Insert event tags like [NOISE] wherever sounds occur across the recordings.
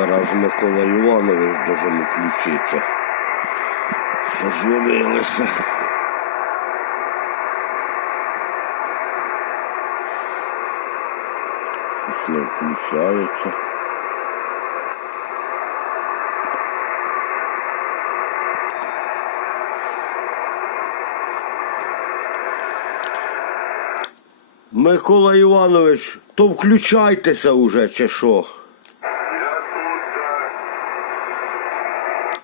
Зараз Микола Іванович должен включитися. Созвонилися. Щось не включається. Микола Іванович, то включайтеся уже чи що?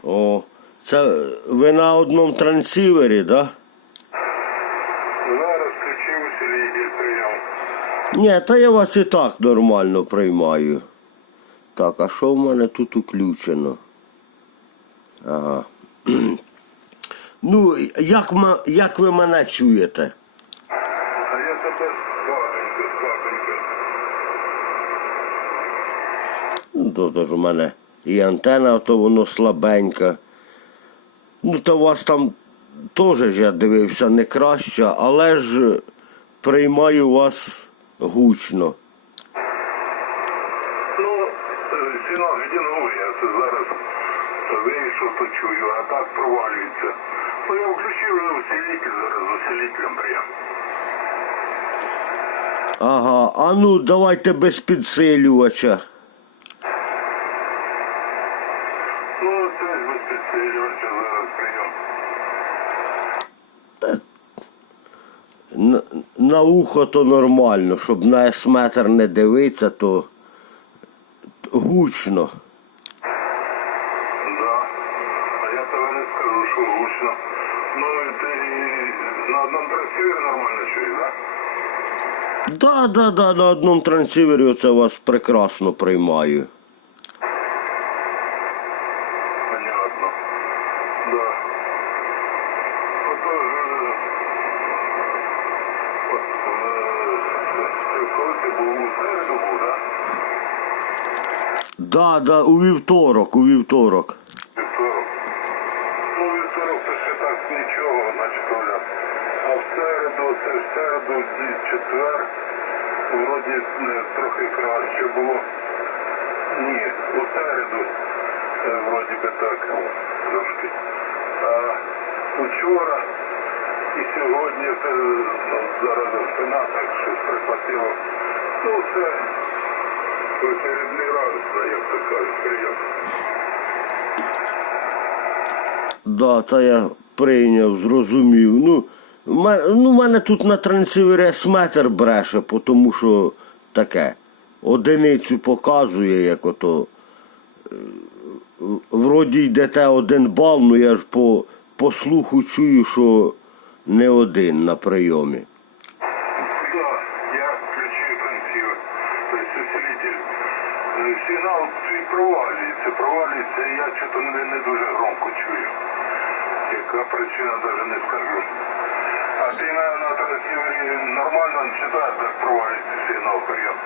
О, це ви на одному трансівері, да? зараз включив усилитель прийом. Ні, та я вас і так нормально приймаю. Так, а що в мене тут уключено? Ага. [CLEARS THROAT] Ну, як, ма- як ви мене чуєте? А я тебе слабенько, слабенько. Ну, то, то ж у мене і антена, то воно слабенька. Ну, то у вас там теж я дивився не краще, але ж приймаю вас гучно. Ну, е, сигнал відігнув, я це зараз вийшов, то чую, а так провалюється. Ну, я включив усилитель зараз, з усилителем прийом. Ага, а ну давайте без підсилювача. Ну, це ж без підсилювача зараз прийом. На, на ухо то нормально, щоб на есметр не дивитися, то гучно. Да. А я тебе не скажу, що гучно. Ну, ти на одному трансивері нормально чуєш, так? Да? Да, да, да, на одному трансівері оце вас прекрасно приймаю. вівторок, у вівторок. Вівторок. Ну, вівторок це ще так нічого, значить, Оля. А в середу, це в середу, і четвер, вроді е, трохи краще було. Ні, у середу, е, вроді би так, трошки. А вчора і сьогодні це ну, зараз спина так щось прихватило. Ну, це Да, та я прийняв, зрозумів. Ну, ну, мене тут на трансівері есметр бреше, тому що таке. Одиницю показує, як ото. е, Вроді йдете один бал, ну я ж по, по слуху чую, що не один на прийомі. Да, я включил трансивер, то есть усилитель. Е, Сигнал твій провалюється, і я что-то не, не дуже громко чую. Яка причина, даже не скажу. А ти на, трансивері нормально читаєш, так провалюється сигнал прийом?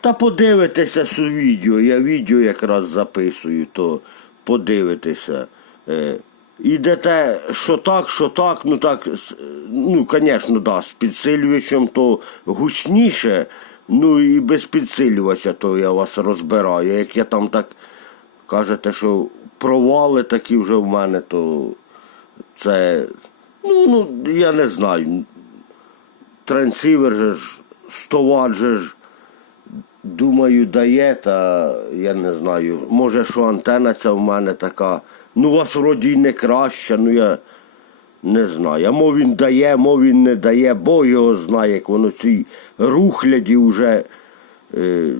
Та подивитися з відео, я відео якраз записую, то подивитися. Е, Ідете, що так, що так, ну так, ну, звісно, да, з підсилювачем то гучніше, ну і без підсилювача, то я вас розбираю. Як я там так кажете, що провали такі вже в мене, то це, ну, ну я не знаю. Трансівер же ж, 100 Вт же ж, Думаю, дає, та я не знаю. Може, що антена ця в мене така. Ну, у вас вроді не краща, ну я не знаю. А мов він дає, мов він не дає, бо його знає, як воно цій рухляді вже е,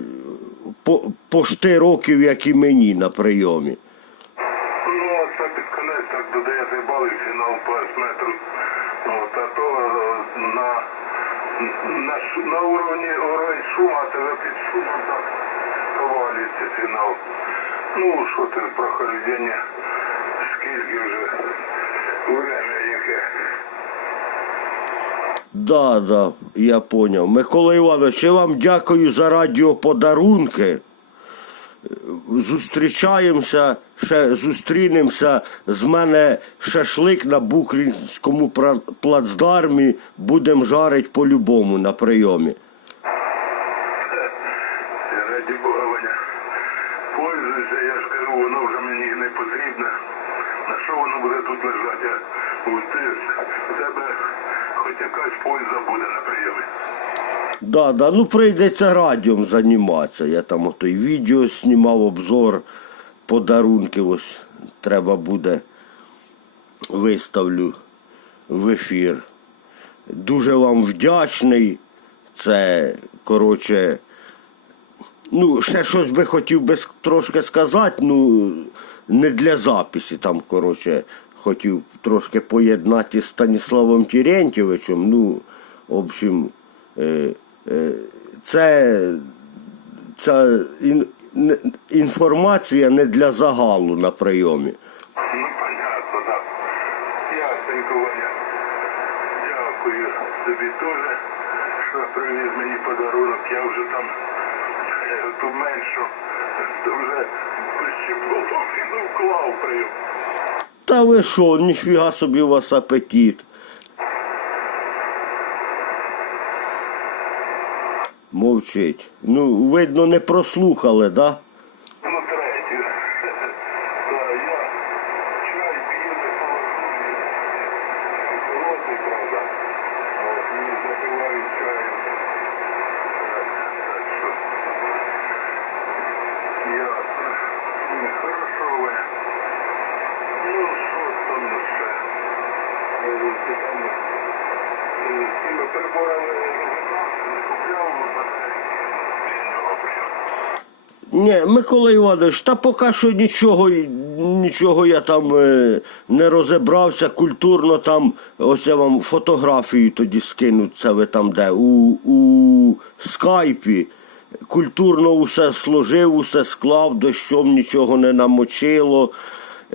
по, пошти років, як і мені на прийомі. Ну, це під конець так додає цей бал і фінал по метру. От, а то е, на, на, на уровні, уровень шума, тебе під шумом так провалюється фінал. Ну, що ти, прохождення, скільки вже время яке. Да, да, я поняв. Микола Іванович, я вам дякую за радіоподарунки. Зустрічаємося, ще зустрінемося. З мене шашлик на Бухрінському плацдармі. Будемо жарити по-любому на прийомі. Раді Бога, Ваня. Пользуюся, я ж кажу, воно вже мені не потрібне. На що воно буде тут лежати? А у ти- в тебе хоч якась польза буде на прийомі. Да, да, ну прийдеться радіом займатися. Я там ото й відео знімав, обзор, подарунки ось треба буде виставлю в ефір. Дуже вам вдячний. Це, коротше, ну, ще щось би хотів би трошки сказати, ну, не для записі, там, коротше, хотів трошки поєднати з Станіславом Терентьєвичем. Ну, в общем, е, це, ця ін, не- інформація не для загалу на прийомі. Ну, понятно, так. Ясненько, Ваня. Дякую тобі теж, що привіз мені подарунок. Я вже там е, ту меншу, то вже щепловину вклав прийом. Та ви що, ніфіга собі у вас апетит. Мовчить. Ну, видно, не прослухали, да? Ну, третю. Та, [LAUGHS] я чай п'ю не холодний. От, і запиваю чаєм. Так, Хорошо, Ваня. Ну, що там ще? Ні, Микола Іванович, та поки що нічого, нічого я там е, не розібрався. Культурно там, ось я вам фотографію тоді скину, це ви там де, у, у скайпі. Культурно усе сложив, усе склав, дощом нічого не намочило.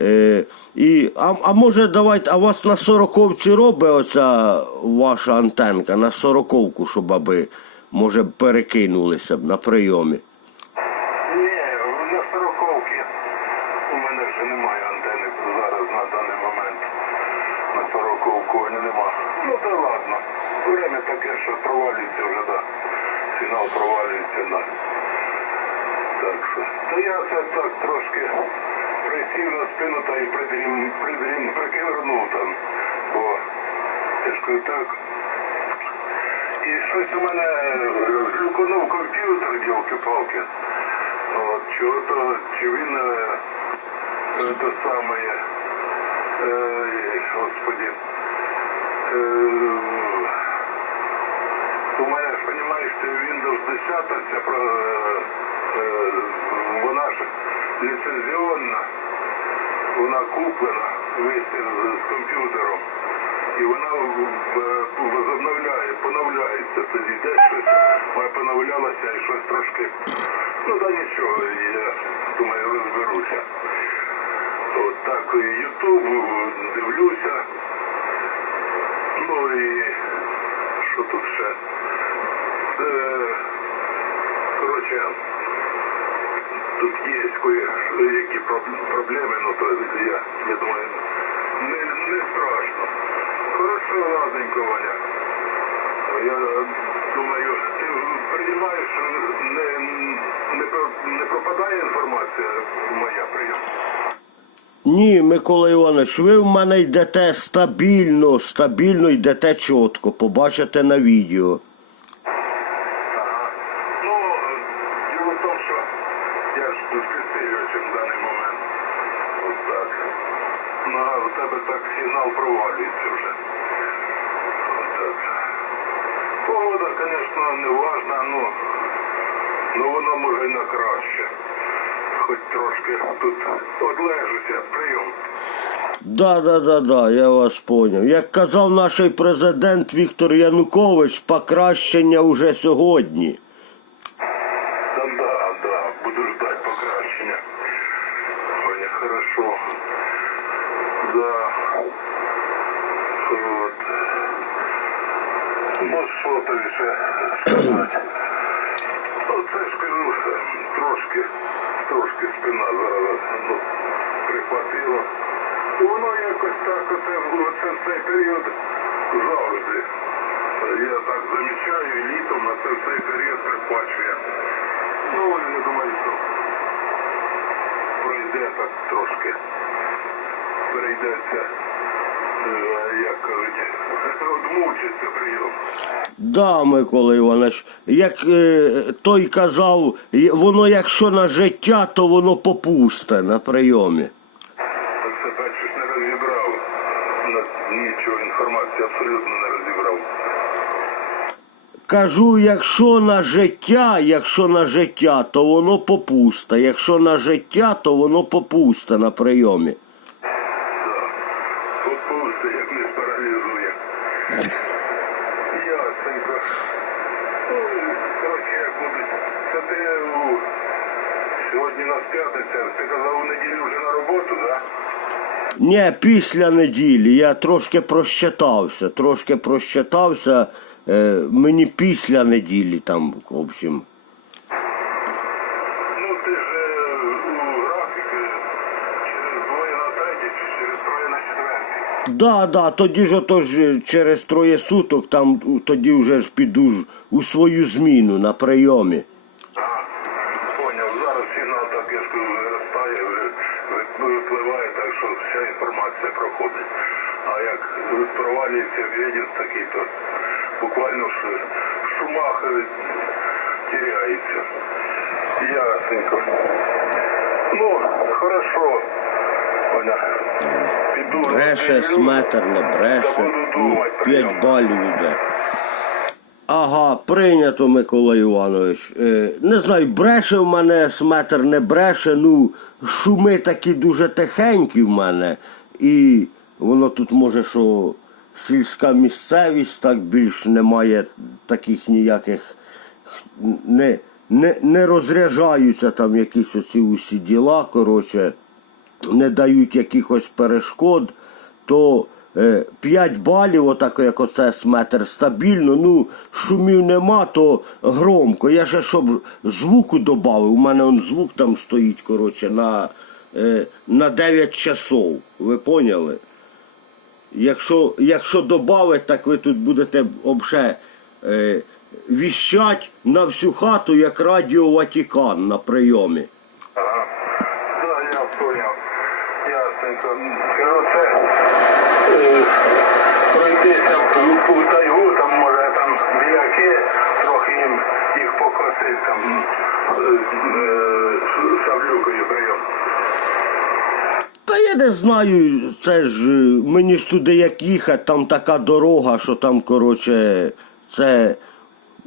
Е, і, а, а може давайте, а у вас на сороковці робить оця ваша антенка на сороковку, щоб аби, може, перекинулися б на прийомі. Ні, на сороковки у мене вже немає антени зараз на даний момент. На сороковку нема. Ну та ладно. Время таке, що провалюється вже, да. Фінал провалюється, да. Так що. То я це так трошки присів на спину та й придрім, придрім, прикивернув там. Бо і так. І щось у мене глюконув комп'ютер, ділки-палки. От, чого то, чи він е, е, те саме, е, господі, е, у мене розумієш, Windows 10, ця, про- е, е, вона ж ліцензіонна, вона куплена з, комп'ютером. І вона в- возобновляє, поновляється. Тоді десь щось моє поновлялося і щось трошки. Ну да нічого, я думаю, розберуся. От так Ютуб дивлюся. Ну і що тут ще? Е, тут є кое-які проблеми, ну то я, я думаю, не, не страшно. Хорошо, ладненько, Ваня. Я думаю, ти приймаєш, не, не, не пропадає інформація моя прийом. Ні, Микола Іванович, ви в мене йдете стабільно, стабільно йдете чітко, побачите на відео. Ага. Ну, е, діло в тому, що я ж тут підсилювачем в даний момент. От так. Ну, а у тебе так сигнал провалюється вже. Погода, звісно, не важна, ну, ну воно може й на краще. Хоч трошки тут одлежуся, прийом. Да, да, да, да, я вас поняв. Як казав наш президент Віктор Янукович, покращення вже сьогодні. Да, да, да, буду ждать покращення. Ой, хорошо. Да. Вот. Ну, що тобі ще сказати? Оце ж кажу, трошки, трошки спина зараз ну, прихватила. І воно якось так, оце, оце в цей період завжди. Я так замічаю, і літом на це в цей період прихвачує. Ну, я думаю, що так трошки перейдеться, е, як кажуть, одмучиться прийом. Да, Микола Іванович, як е, той казав, воно якщо на життя, то воно попусте на прийомі. Це бачиш, не розібрав. На- Нічого інформації абсолютно не розібрав. Кажу, якщо на життя, якщо на життя, то воно попусте. Якщо на життя, то воно попусте на прийомі. Попусти, як не спаралізує. Ясенько. Ну, коротше, як будуть. Це ти у... сьогодні у нас п'ятниця, ти казав у неділю вже на роботу, так? Да? Ні, після неділі я трошки просчитався, трошки просчитався. Е, мені після неділі там, в общем. Ну ти ж е, у графік е, через двоє на третій чи через троє на четвертий. Да, да, тоді ж отож е, через троє суток, там тоді вже ж піду ж у свою зміну на прийомі. Ага, поняв. Зараз сигнал так я скажу, виростає, ви- ви- випливає, так що вся інформація проходить. А як провалюється відео такий, то буквально в шумах теряється. Ясненько. Ну, хорошо. Піду. Бреше, сметр не бреше. Ну, п'ять балів іде. Ага, прийнято, Микола Іванович. Е, не знаю, бреше в мене сметр, не бреше. Ну, шуми такі дуже тихенькі в мене. І воно тут може, що сільська місцевість, так більш немає таких ніяких. Не, не, не розряджаються там якісь оці усі діла, коротше не дають якихось перешкод, то е, 5 балів, отак як оце сметр стабільно, ну шумів нема, то громко. Я ще щоб звуку додав, у мене он звук там стоїть, коротше, на, е, на 9 часов. Ви поняли? Якщо, якщо додати, так ви тут будете обше е, віщать на всю хату, як Радіо Ватикан на прийомі. Ага. Е, в, в тайгу, там може там біляки, трохи їм їх покосить там е, е. Не знаю, це ж е, мені ж туди як їхати, там така дорога, що там, коротше, це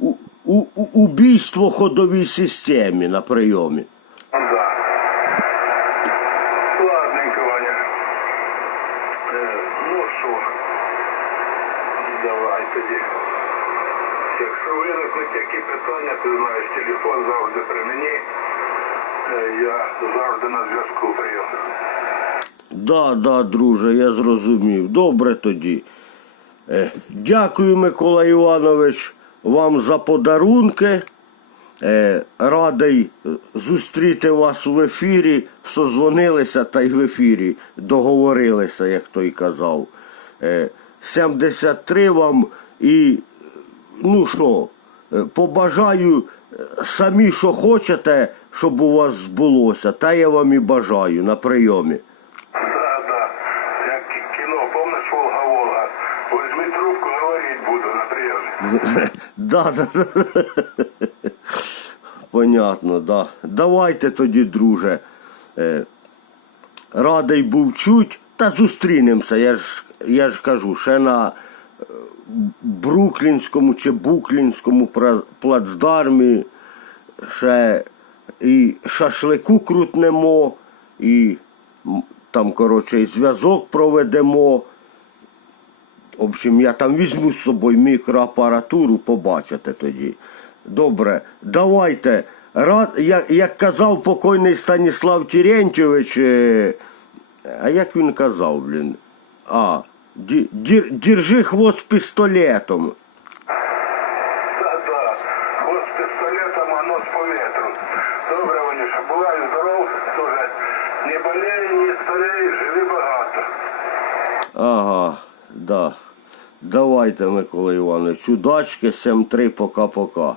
у, у, убійство ходовій системі на прийомі. Да. Е, ну що, давай тоді. Якщо виникнуть які питання, ти знаєш, телефон завжди при мені. Е, Я завжди на зв'язку прийом. Да, да, друже, я зрозумів. Добре тоді. Е, Дякую, Микола Іванович, вам за подарунки. Е, Радий е, зустріти вас в ефірі. Созвонилися та й в ефірі договорилися, як той казав. Е, 73 вам і ну що, побажаю самі, що хочете, щоб у вас збулося, та я вам і бажаю на прийомі. Да, да. Як кіно, помниш Волга-Волга? Возьми трубку, говорить буду на прийомі. [LAUGHS] Да, да, да. Понятно, да. Давайте тоді, друже. Е, радий був чуть, та зустрінемося. Я ж, я ж кажу, ще на е, Бруклінському чи Буклінському плацдармі ще і шашлику крутнемо, і там, коротше, і зв'язок проведемо. В общем, я там візьму з собою мікроапаратуру, побачите тоді. Добре, давайте. Рад, як, як казав покойний Станіслав Терентьович, е, а як він казав, блін? А, держи хвост пістолетом. Давайте, Микола Іванович, удачки, 7-3, пока-пока.